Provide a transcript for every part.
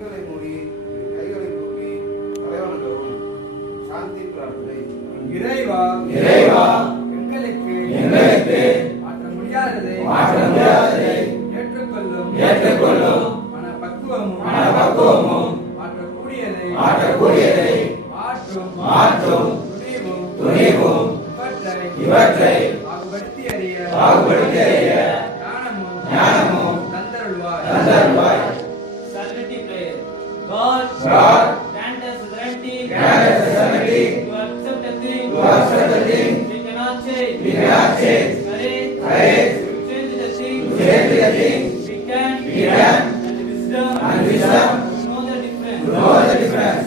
மூடி கைகளை தூக்கி தலைவணங்கவும். சாந்தி பிரார்த்தனை. இறைவா எங்களுக்கு மாற்ற முடியாததை ஏற்றுக்கொள்ளும் மனப்பக்குவமும் மாற்றக்கூடியதை மாற்றும் துணிவும் இவற்றை பாகுபடுத்தி அறிய ஞானமும் தந்தருள்வாய். Serenity prayer. God grant us serenity to accept a thing we cannot change. Courage to change the thing we can, and wisdom to know the difference.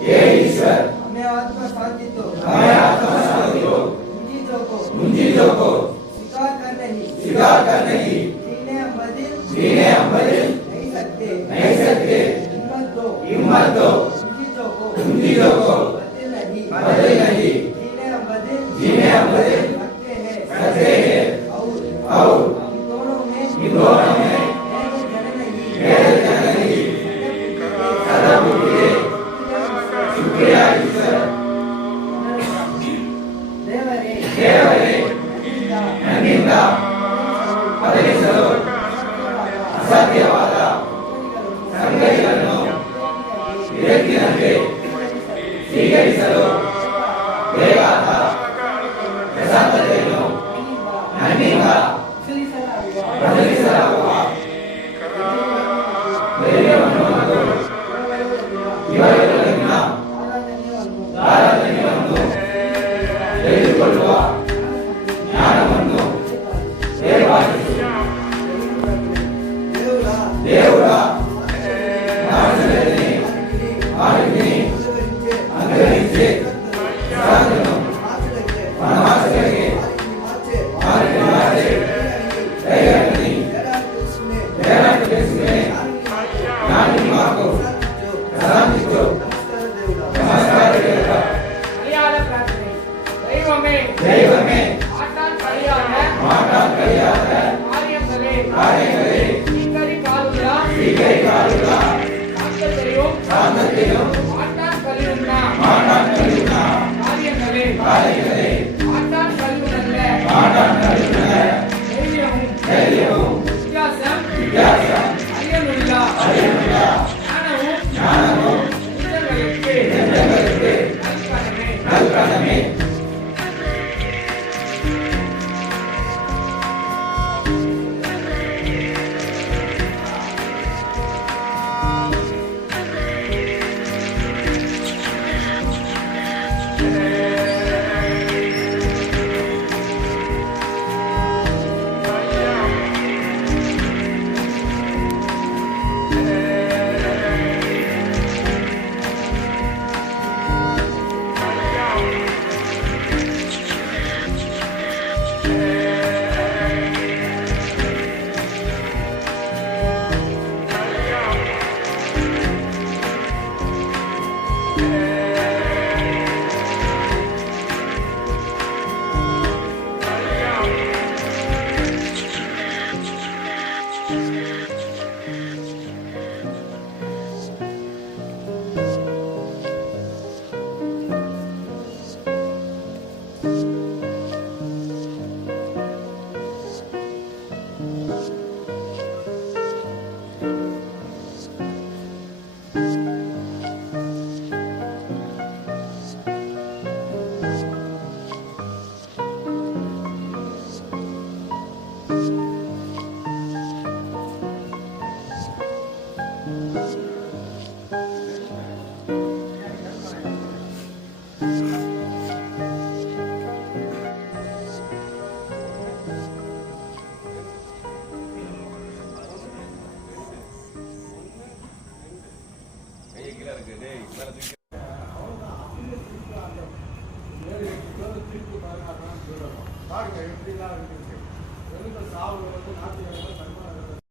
हे ईश्वर हमें आत्मा शांति दो मुंजी जो को स्वीकार कर नहीं जीने हम बदल नहीं सकते हिम्मत दो मुंजी जो को बदल नहीं जीने हम बदल सकते हैं और हम दोनों में शुक्रिया ईश्वर. ದೇವರೇ ನನ್ನಿಂದ ಒದಗಿಸಲು ಅಸಾಧ್ಯವಾದ ಸಂಗತಿಗಳನ್ನು ವಿರಕ್ತಿಯಂತೆ ಸ್ವೀಕರಿಸಲು ಬೇಕಾದ ಪ್ರಶಾಂತತೆಯನ್ನು ನನ್ನಿಂದ ಒದಗಿಸಲಾಗುವ ಧೈರ್ಯವನ್ನು ಮತ್ತು ಇವರೆಲ್ಲರಿಗಿನ ತಾರತಮ್ಯವನ್ನು ತಿಳಿದುಕೊಳ್ಳುವ ಜ್ಞಾನವನ್ನು ದಯಪಾಲಿಸು. ದೇವರ ಮಾರ್ಗದರ್ಶನ ಮಾಡಿದ್ದೀನಿ ಅನುಗ್ರಹಿಸಿ ಸಾಧನು ವನವಾಸಗಳಿಗೆ ಮಾರ್ಗದರ್ಶಿ ದಯಗಣಿ ತಿಳಿಸುತ್ತೇನೆ. ನಾನು ನಿಮ್ಮನ್ನು ಪ್ರಾರ್ಥಿಸು. ನಮಸ್ಕಾರ ದೇವರ. தெய்வமே மாட்டான் கழியாத காரியங்களே சீக்கரி காலுலா சாந்தத்தையும் மாட்டான் கழியுண்ணா காரியங்களே மாட்டான் கழிவுனல்ல தைரியமும் வித்தியாசம் அறியனுள்ளா ஞானமும் நெஞ்சங்களுக்கு நல்கணமே. பாருங்க எப்படிலாம் இருக்கு சாவு